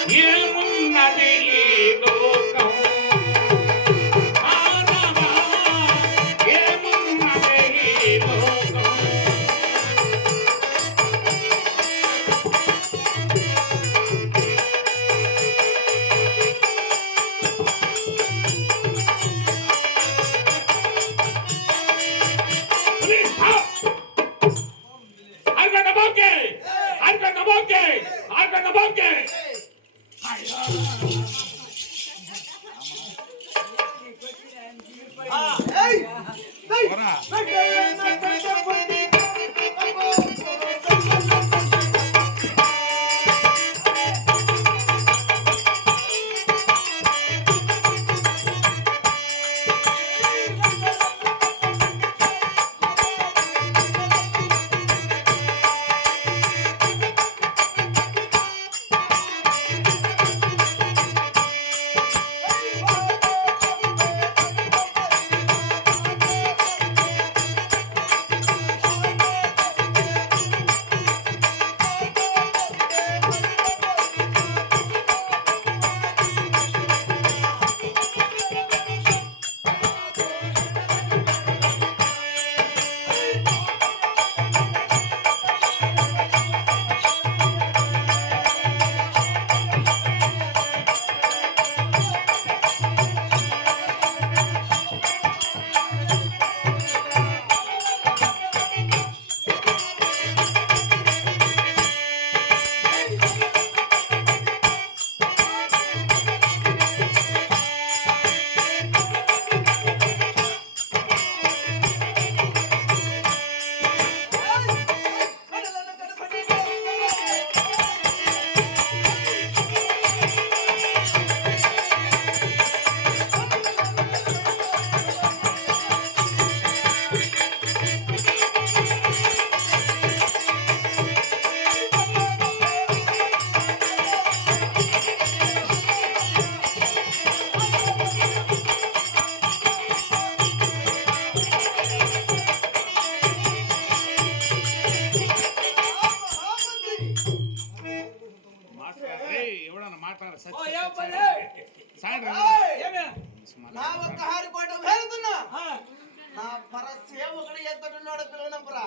ఏమున్నది ఈ లోకం మానవా ఏమున్నది ఈ లోకం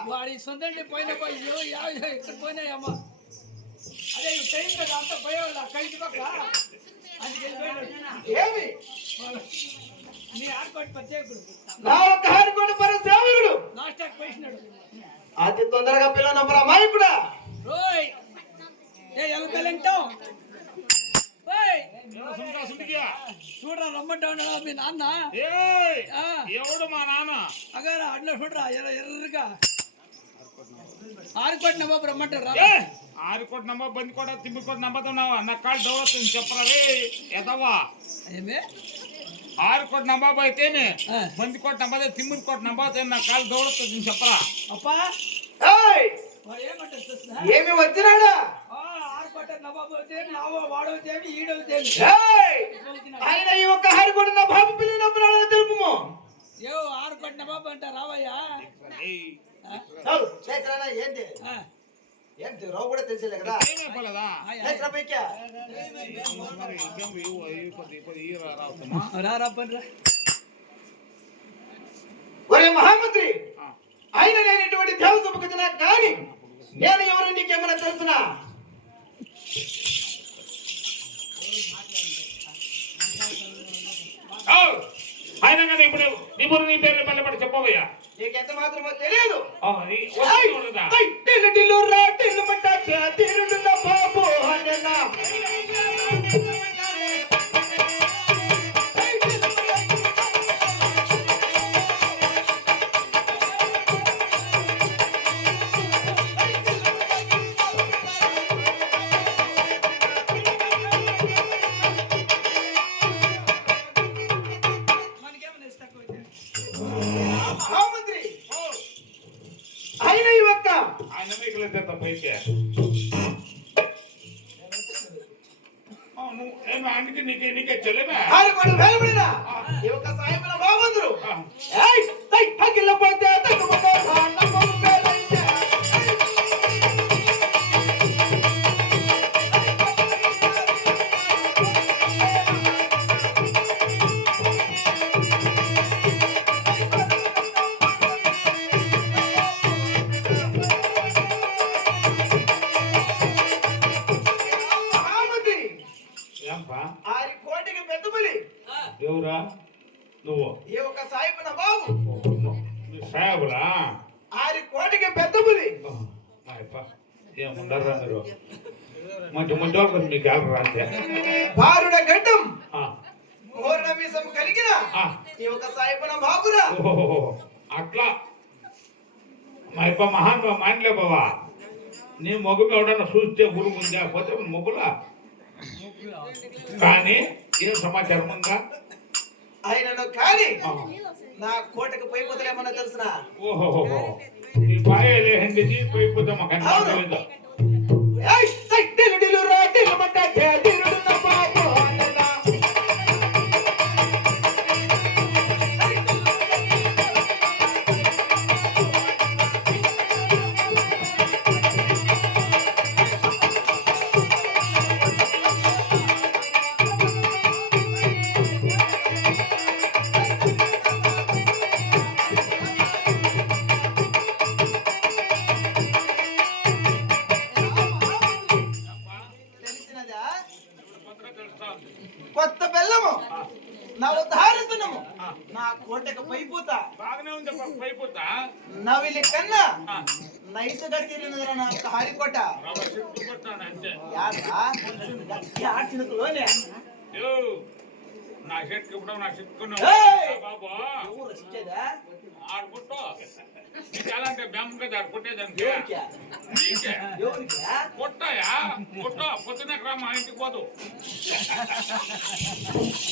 వాడి సొంతండి పోయిన ఇక్కడ పోయినాయమ్మ అదే టైం కదా అంత పోయేవాళ్ళ కలిసి పక్క ఏమి నీ ఆడుకోటి ప్రత్యేకుడు నా ఒక్క ఆడుకోటి పరసేవకుడు లాస్ట్ పోయినాడు అతి తొందరగా పిల్లనమ్మరా అమాయకుడా రోయ్ ఏ ఎలకలంటాం చూడరా రమ్మంటా మీ నాన్న ఎవడు మా నాన్న అగారా అట్లా చూడరా ఎర్రగా ఆరుకోటి నమ్మ రమ్మంటారు ఆరుకోటి నమ్మ బంది కూడా తిమ్మికోటి నమ్మతున్నావా నా కాళ్ళు దౌడతుంది చెప్పరా రే ఎదవా ఏమే ఆరుకోటి నమ్మాబు అయితేనే బంది కోటి నమ్మదే తిమ్మిది కోటి నమ్మతే నా కాళ్ళు దౌడతుంది చెప్పరా అప్పా ఏమి వచ్చినాడా ఆయన ఈ ఒక్క హరికొండ నా బాబు పిల్లి నమ్మినాడని తెలుపుము ఏ ఆరుకొండ బాబు అంట రావయ్యా ఏంటి ఏంటి రావు కూడా తెలిసలే కదా ఒరే మహామంత్రి ఆయన నేను ఇటువంటి దేవతకు కానీ నేను ఎవరు నీకేమైనా తెలుసునా ఆయన ఇప్పుడు ఇప్పుడు నీ పేరు పల్లెపడి చెప్పవయ్యా నీకెంత మాత్రమో తెలియదు బాబు నీకే చెల్లెమే బాబందరు ఎవరా నువ్వు ఈ ఒక సాయిబు నా బాబు మీ సాయబులా ఆరి కోటికి పెద్ద పులి ఏముండరా మీరు మంచి మంచి వాళ్ళకి మీకు వెళ్ళరా అంతే బారుడ గడ్డం ఆ, మోరణ మీసం కలిగిన ఆ. ఈ ఒక సాయిబు నా బాబురా ఓహో అట్లా మా ఇప్ప మహాన్ మానలే బావా నీ మొగ్గు ఎవడన్నా చూస్తే ఊరు ఉందా పోతే మొగ్గులా కానీ ఏం సమాచారం ఉందా ఆయనను కానీ ఆ. నా కోటకు పోయిపోతలేమన్నా తెలుసునా ఓహో ఈ పాయలే హండిది పోయిపోతే మాకు అన్నీ తెలియదు ఏయ్ సై దిలుడిలు రా దిలుమట దిలుడు నా బాబు అన్ననా తెలిసినదా కొత్త బెల్లము నా ఉద్ధారితనము నా కోటకు పైపోతా బాగానే ఉంది పైపోతా నవిలి కన్నా నైసుగా తిరిగినదిరా నా హారికోట అంతే ఆడినలోనే యో, నా చెట్టు ఇప్పుడు నా చెట్టుకున్నా ఏయ్! బాబా ఎవరు వచ్చేదా ఆడుకుంటూ నీకు ఎలా అంటే బెమ్మగా ఆడుకుంటేదానికి ఎవరికా నీకే ఎవరికా కొట్టాయా కొట్ట పొద్దున రా మా ఇంటికి పోదు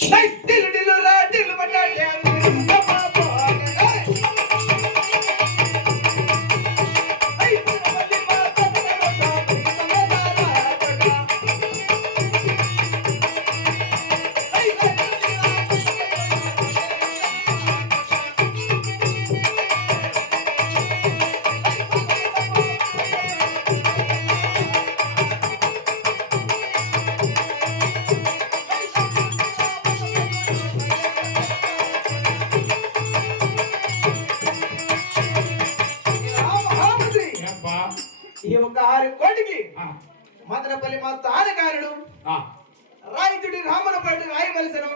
సై దిలుడిలు రా దిలుమట దిలుడు నా బాబు అన్ననా ఐ తిరుమతి మాత మహామంత్రి ఏంపా ఈ ఒక 6 కోటికి ఆ, మదనపల్లి మా తానకారుడు ఆ, రాయితుడి రామనపల్లి రాయవలసను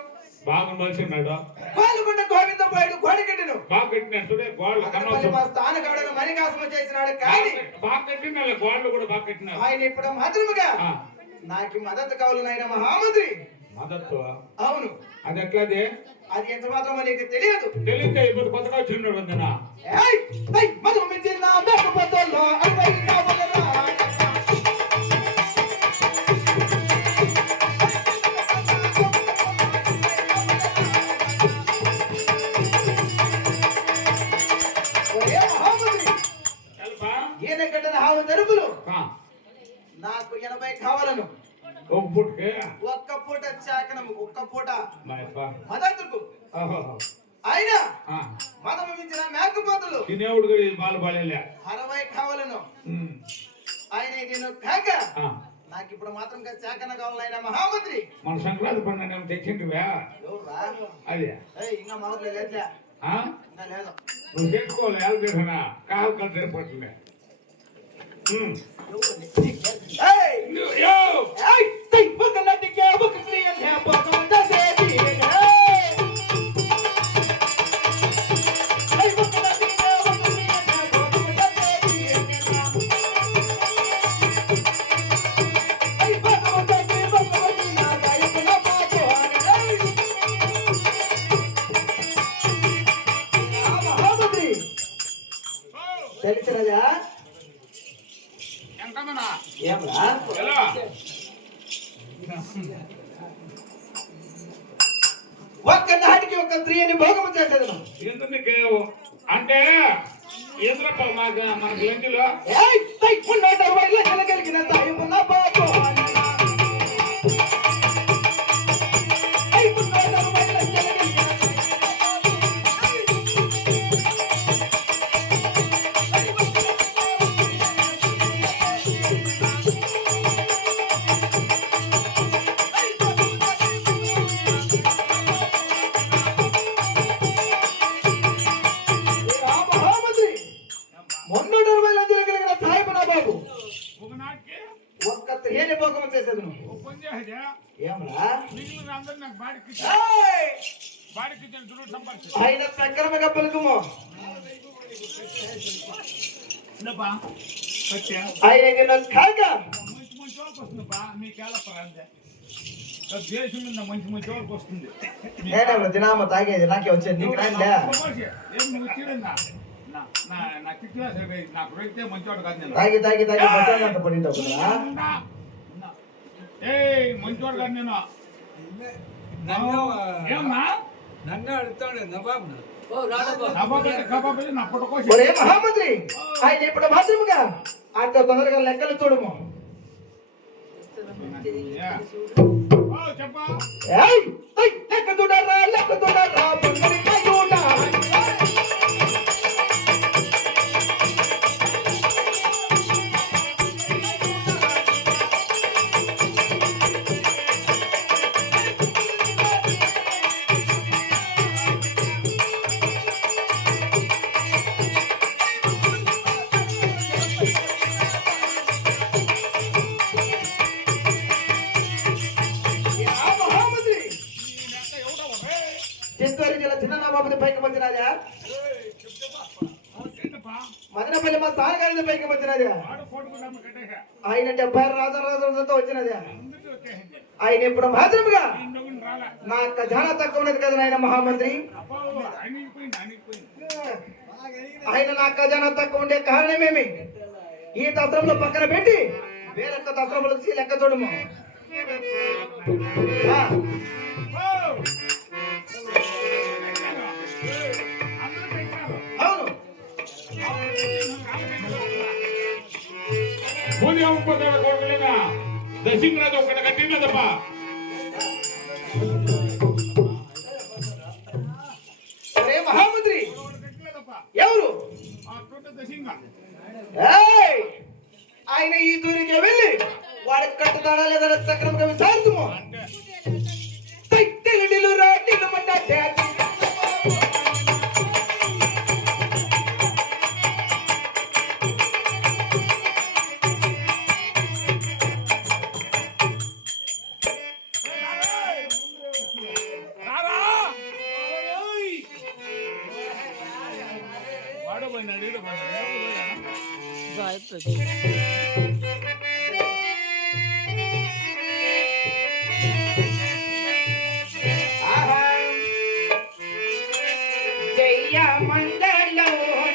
బాగా మలిసిన్నాడు పాల్గొండ గోవిందపాయుడు గోడకెట్టెను బాగా కట్టినట్టుడే గోడలు మదనపల్లి మా తానకారుడు మణికాసము చేసినాడు కానీ బాగా కట్టిన గోడలు కూడా బాగా కట్టినారు ఆయన ఇప్పుడు మాత్రముగా ఆ, నాకు మద్దతు కావాలి నాయన మహామంత్రి మద్దతు అవును అది ఎట్లాది అది ఎంత మాత్రమో నీకు తెలియదు తెలియదే ఇప్పుడు కొత్తగా వచ్చినాడు వందనా ఏయ్ ఏయ్ మధు మించిన మేకపోతల్లో అరవై కావాలరా ఒరే మహామంత్రి తెలుపా ఈయన కట్టిన హావు తరుపులు ఆ, నాకు 80 కావాలను ఒక పుట్టుకే ఒక్క పూట చాకనము ఒక్క పూట మా యప్ప. మదతుకు ఓహో. ఆయన ఆ, మదము మించిన మేకపోతులు తినేవుడు ఈ బాలు బాలేలే 60 కావాలను ఉమ్, ఆయన నేను కాక ఆ, నాకు ఇప్పుడు మాత్రం చాకన కావాలి ఆయన మహామంత్రి మన సంక్రాంతి పండుగ ఏమో తెచ్చింటివా ఎవర్రా అదే ఏయ్ ఇంకా మామూలు లేదులే ఆ? ఇంకా లేదు నువ్వు చేసుకోవాలి ఎలా చేసినా కాలు కలిసి సరిపోతుంది ఏయ్ ఏయ్ తై ఒక నదికే ఒక స్త్రీ అనే పోకం దసేది ఏయ్ ఒక నదికే ఒక స్త్రీ అనే పోకం దసేది ఏయ్ భగవంతుడి భగవంతుడి నా దయకు నా పాతో ఏయ్ మహామంత్రి తెలిసినదా ఎంతమన్నా ఏమరా ఎలా ఒక్క నాటికి ఒక స్త్రీని భోగము చేసేదను ఎందుకు అంటే ఏంద్రప్ప మాకు మనకి లంచిలో ఏయ్ తై 160 లక్షల కలిగిన సాయము నా బాబు అన్ననా ఏయ్ 160 లక్షల కలిగిన మహామంత్రి 160 లక్షల కలిగిన సాయము నా బాబు ఒకనాటికి ఒక్క సుఖం చేసేది ఓ పని చేసేదే ఏమరా మిగిలిన అందరూ నాకు బాడికి ఏయ్! ఇచ్చిన దురుడు సంపాదించు ఆయన సక్రమంగా పలుకుము ఇన్నపా సత్య ఆయన నిన్ను కాక మంచి మంచి వరకు వస్తుందిపా నీకెలా పరందే దేశం మీద మంచి మంచి వరకు వస్తుంది నేనే దినామ తాగేది నాకే వచ్చేది నీకు రాండే ఏం నువ్వు తీరిందా నా కిట్లా సరే నాకు రైతే మంచివాడు కాదు నేను తాగి తాగి తాగి బట్టాలంత పడింటావు కదా ఏయ్ మంచివాడు కాదు నేను ఏమన్నా నన్ను అడుగుతాడు నవాబు ఓ రాడబ్బా కబాబ్ నా పుట్టకోసి ఒరే మహామంత్రి ఆయన ఇప్పుడు మాత్రముగా అంత తొందరగా లెక్కలు చూడము చెప్పా ఏయ్ ఏయ్, లెక్క చూడరా బంగారు కాయుడా. ఆ మహామంత్రి చిత్తూరు జిల్లా చిన్న నవాబుది పైకి వచ్చినాదా మదనపల్లి మా తారగారి పైకి వచ్చినదా ఆయన 70 రాజరాజులతో వచ్చినదా ఆయన ఇప్పుడు మాత్రముగా నా ఖజానా తక్కువ ఉన్నది కదా నాయన మహామంత్రి ఆయన నా ఖజానా తక్కువ ఉండే కారణమేమి ఈ తత్రంలో పక్కన పెట్టి వేరొక తత్రంలో తీసి లెక్క చూడము ఆ, అవును పూజ అవ్వకపోతాడు కొడుకులేనా దశింగ్రాజు ఒక్కడ కట్టినదప్ప ఒరే మహామంత్రి ఎవరు దశింగ ఏయ్! ఆయన ఈ దూరికి వెళ్ళి వాడికి కట్టుతాడా లేదా సక్రమంగా విచారిద్దుము అంటే తైతెలిడిలు రాటిలు మంటే వాడబోయినాడు ఆహా జయ మంగళో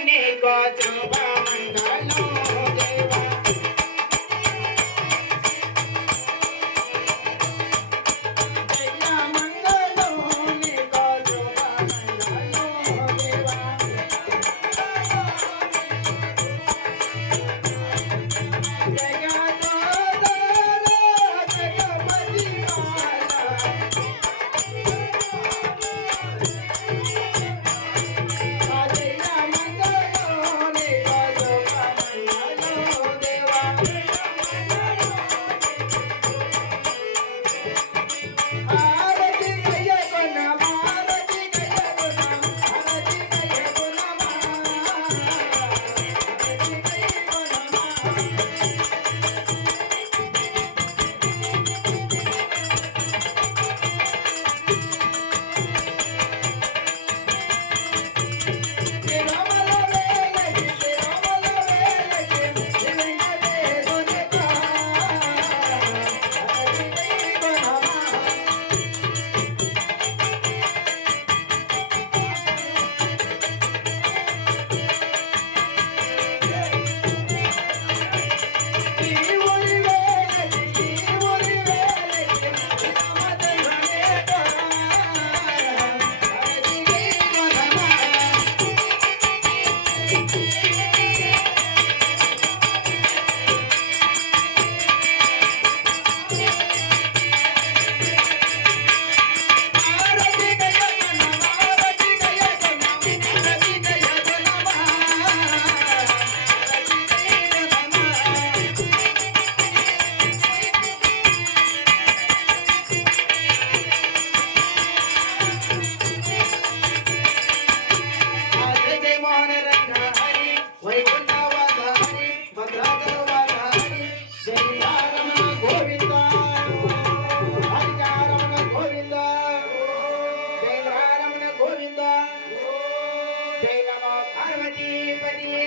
నే గోచవ మంగళో దేవా జయ మంగళో నే గోచవ మంగళో దేవా జయ నమో పార్వతీ పతియే